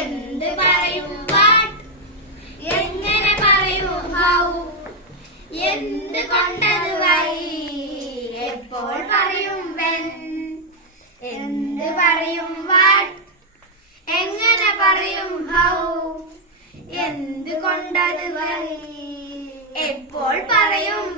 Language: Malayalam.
എന്ത് പറയും വാട്ട്, എങ്ങനെ പറയും ഹൗ, എന്ത് കൊണ്ടത് വൈ, എപ്പോൾ പറയും വെൻ, എന്ത് പറയും വാട്ട്, എങ്ങനെ പറയും ഹൗ, എന്ത് കൊണ്ടത് വൈ, എപ്പോൾ പറയും